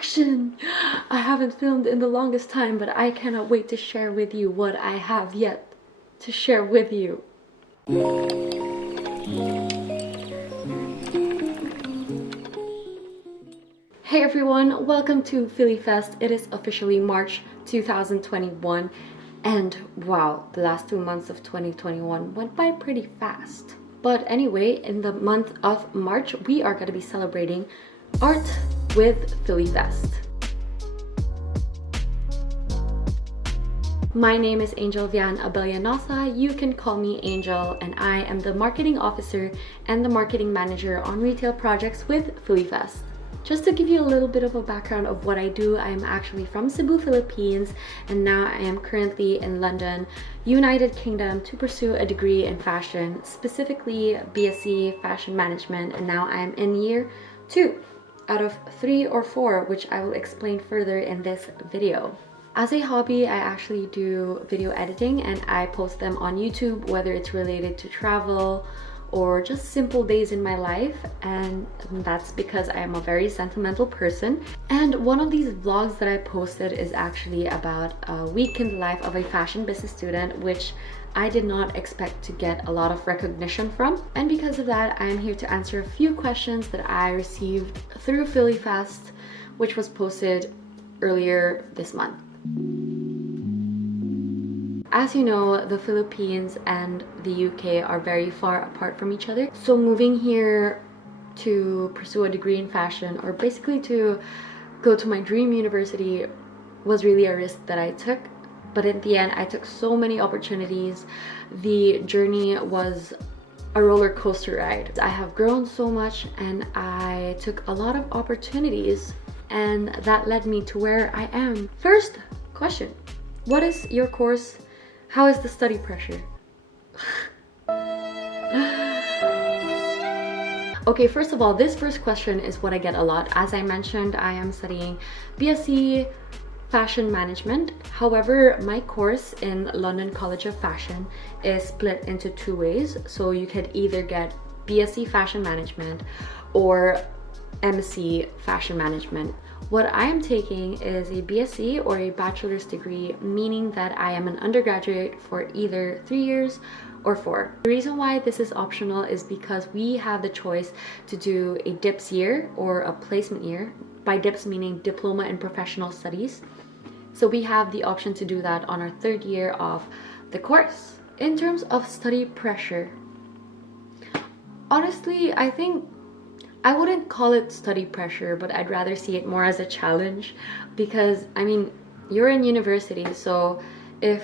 action! I haven't filmed in the longest time, but I cannot wait to share with you what I have yet to share with you. Hey everyone, welcome to FiliFest. It is officially March 2021 and wow, the last 2 months of 2021 went by pretty fast. But anyway, in the month of March, we are going to be celebrating art with FiliFest. My name is Angel Vianne Abelyanosa. You can call me Angel, and I am the marketing officer and the marketing manager on retail projects with FiliFest. Just to give you a little bit of a background of what I do, I am actually from Cebu, Philippines, and now I am currently in London, United Kingdom, to pursue a degree in fashion, specifically BSc Fashion Management, and now I am in year 2 out of 3 or 4, which I will explain further in this video. As a hobby, I actually do video editing and I post them on YouTube, whether it's related to travel or just simple days in my life, and that's because I am a very sentimental person. And one of these vlogs that I posted is actually about a week in the life of a fashion business student, which I did not expect to get a lot of recognition from. And because of that, I am here to answer a few questions that I received through FiliFest, which was posted earlier this month. As you know, the Philippines and the UK are very far apart from each other. So moving here to pursue a degree in fashion, or basically to go to my dream university, was really a risk that I took. But in the end, I took so many opportunities. The journey was a roller coaster ride. I have grown so much and I took a lot of opportunities, and that led me to where I am. First question, what is your course? How is the study pressure? Okay, first of all, this first question is what I get a lot. As I mentioned, I am studying BSc Fashion Management. However, my course in London College of Fashion is split into 2 ways. So you could either get BSc Fashion Management or MSc Fashion Management. What I am taking is a BSc or a bachelor's degree, meaning that I am an undergraduate for either 3 years or 4. The reason why this is optional is because we have the choice to do a DIPS year or a placement year. By DIPS meaning Diploma in Professional Studies. So we have the option to do that on our 3rd year of the course. In terms of study pressure, honestly, I think I wouldn't call it study pressure, but I'd rather see it more as a challenge, because I mean, you're in university, so if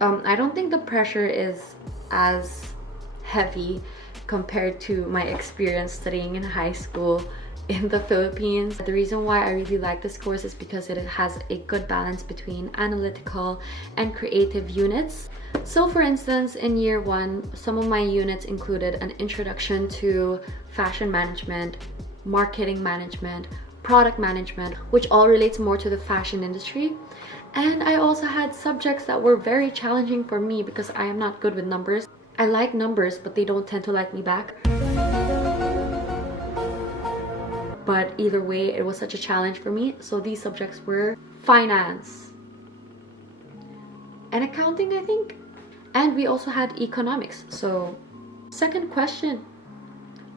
I don't think the pressure is as heavy compared to my experience studying in high school in the Philippines. The reason why I really like this course is because it has a good balance between analytical and creative units. So for instance, in year 1, some of my units included an introduction to fashion management, marketing management, product management, which all relates more to the fashion industry. And I also had subjects that were very challenging for me because I am not good with numbers. I like numbers, but they don't tend to like me back. But either way, it was such a challenge for me. So these subjects were finance and accounting, I think. And we also had economics. So second question,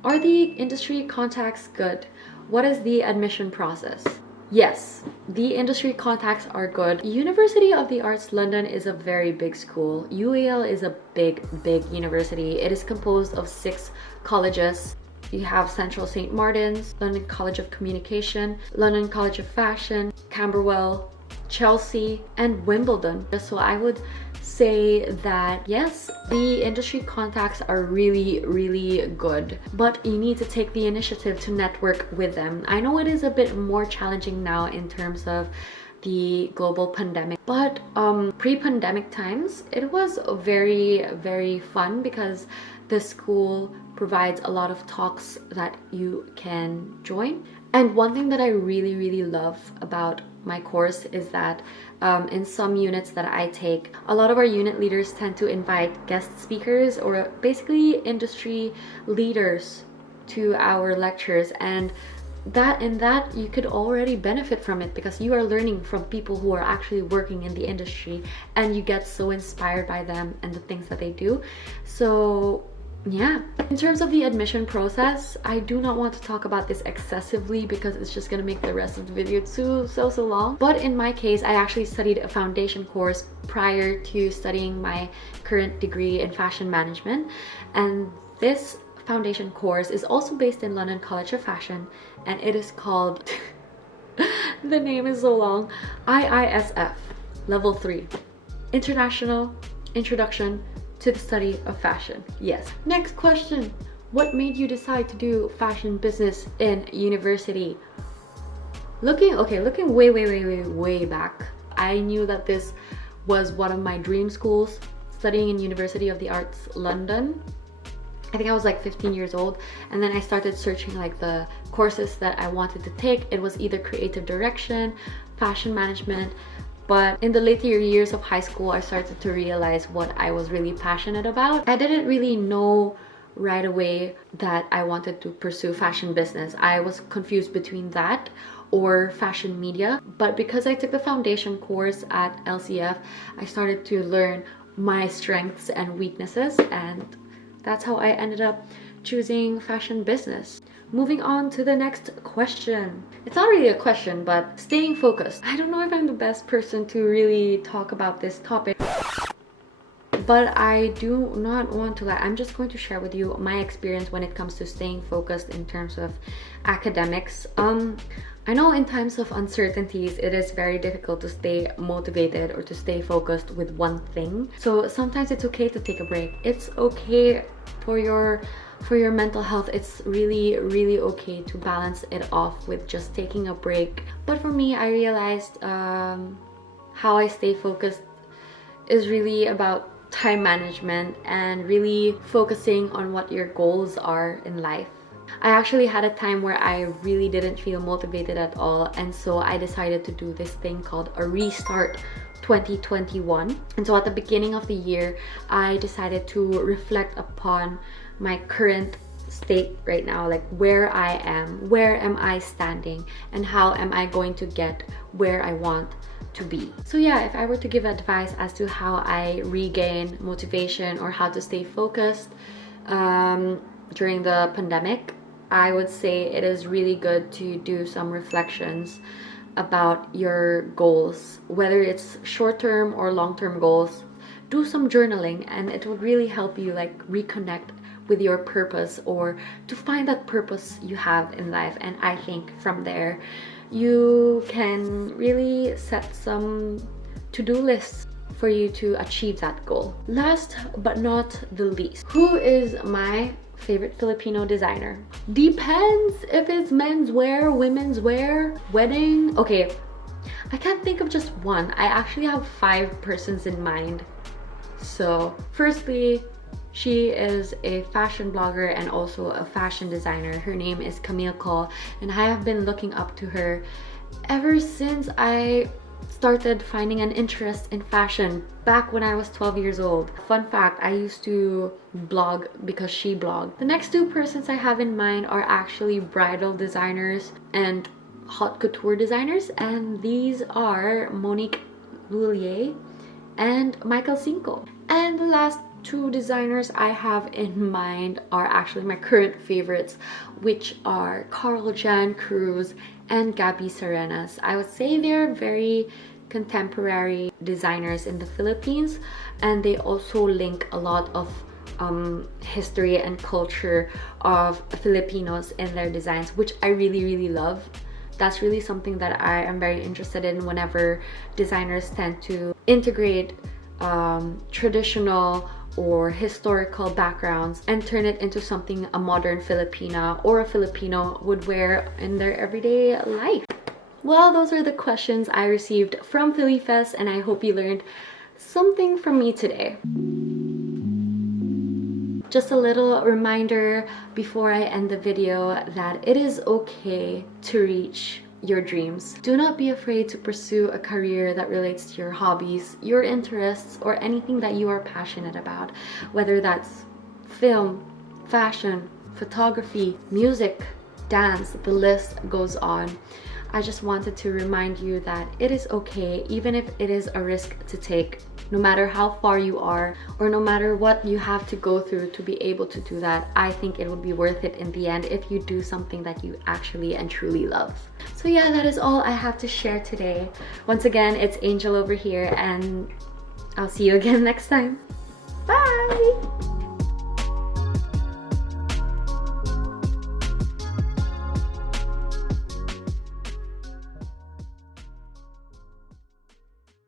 are the industry contacts good? What is the admission process? Yes, the industry contacts are good. University of the Arts London is a very big school. UAL is a big university. It is composed of 6 colleges. You have Central St. Martin's, London College of Communication, London College of Fashion, Camberwell, Chelsea, and Wimbledon. So I would say that yes, the industry contacts are really good, but you need to take the initiative to network with them. I know it is a bit more challenging now in terms of the global pandemic, but pre-pandemic times it was very fun because the school provides a lot of talks that you can join. And one thing that I really love about my course is that in some units that I take, a lot of our unit leaders tend to invite guest speakers or basically industry leaders to our lectures, and that you could already benefit from it, because you are learning from people who are actually working in the industry, and you get so inspired by them and the things that they do. So yeah, in terms of the admission process, I do not want to talk about this excessively because it's just gonna make the rest of the video so long. But in my case, I actually studied a foundation course prior to studying my current degree in fashion management, and this foundation course is also based in London College of Fashion, and it is called the name is so long, IISF Level 3, International Introduction to the Study of Fashion. Yes. Next question. What made you decide to do fashion business in university? Looking way back, I knew that this was one of my dream schools, studying in University of the Arts London. I think I was like 15 years old, and then I started searching like the courses that I wanted to take. It was either creative direction, fashion management, but in the later years of high school, I started to realize what I was really passionate about. I didn't really know right away that I wanted to pursue fashion business. I was confused between that or fashion media, but because I took the foundation course at LCF, I started to learn my strengths and weaknesses, and that's how I ended up choosing fashion business. Moving on to the next question. It's not really a question, but staying focused. I don't know if I'm the best person to really talk about this topic, but I do not want to lie. I'm just going to share with you my experience when it comes to staying focused in terms of academics. I know in times of uncertainties, it is very difficult to stay motivated or to stay focused with one thing. So sometimes it's okay to take a break. It's okay for your mental health. It's really okay to balance it off with just taking a break. But for me, I realized how I stay focused is really about time management and really focusing on what your goals are in life. I actually had a time where I really didn't feel motivated at all, and so I decided to do this thing called a restart 2021. And so at the beginning of the year, I decided to reflect upon my current state right now, like where I am, where am I standing, and how am I going to get where I want to be. So yeah, if I were to give advice as to how I regain motivation or how to stay focused during the pandemic, I would say it is really good to do some reflections about your goals, whether it's short-term or long-term goals. Do some journaling, and it would really help you like reconnect with your purpose, or to find that purpose you have in life. And I think from there you can really set some to-do lists for you to achieve that goal. Last but not the least, who is my favorite Filipino designer? Depends if it's menswear, women's wear, wedding. Okay, I can't think of just one. I actually have 5 persons in mind. So firstly, she is a fashion blogger and also a fashion designer. Her name is Camille Cole, and I have been looking up to her ever since I started finding an interest in fashion back when I was 12 years old. Fun fact, I used to blog because she blogged. The next 2 persons I have in mind are actually bridal designers and haute couture designers, and these are Monique Lullier and Michael Cinco. And the last 2 designers I have in mind are actually my current favorites, which are Carl Jan Cruz and Gabby Serenas. I would say they're very contemporary designers in the Philippines, and they also link a lot of history and culture of Filipinos in their designs, which I really love. That's really something that I am very interested in whenever designers tend to integrate traditional or historical backgrounds and turn it into something a modern Filipina or a Filipino would wear in their everyday life. Well, those are the questions I received from FiliFest, and I hope you learned something from me today. Just a little reminder before I end the video that it is okay to reach your dreams. Do not be afraid to pursue a career that relates to your hobbies, your interests, or anything that you are passionate about, whether that's film, fashion, photography, music, dance, the list goes on. I just wanted to remind you that it is okay, even if it is a risk to take, no matter how far you are or no matter what you have to go through to be able to do that. I think it would be worth it in the end if you do something that you actually and truly love. So yeah, that is all I have to share today. Once again, it's Angel over here, and I'll see you again next time. Bye!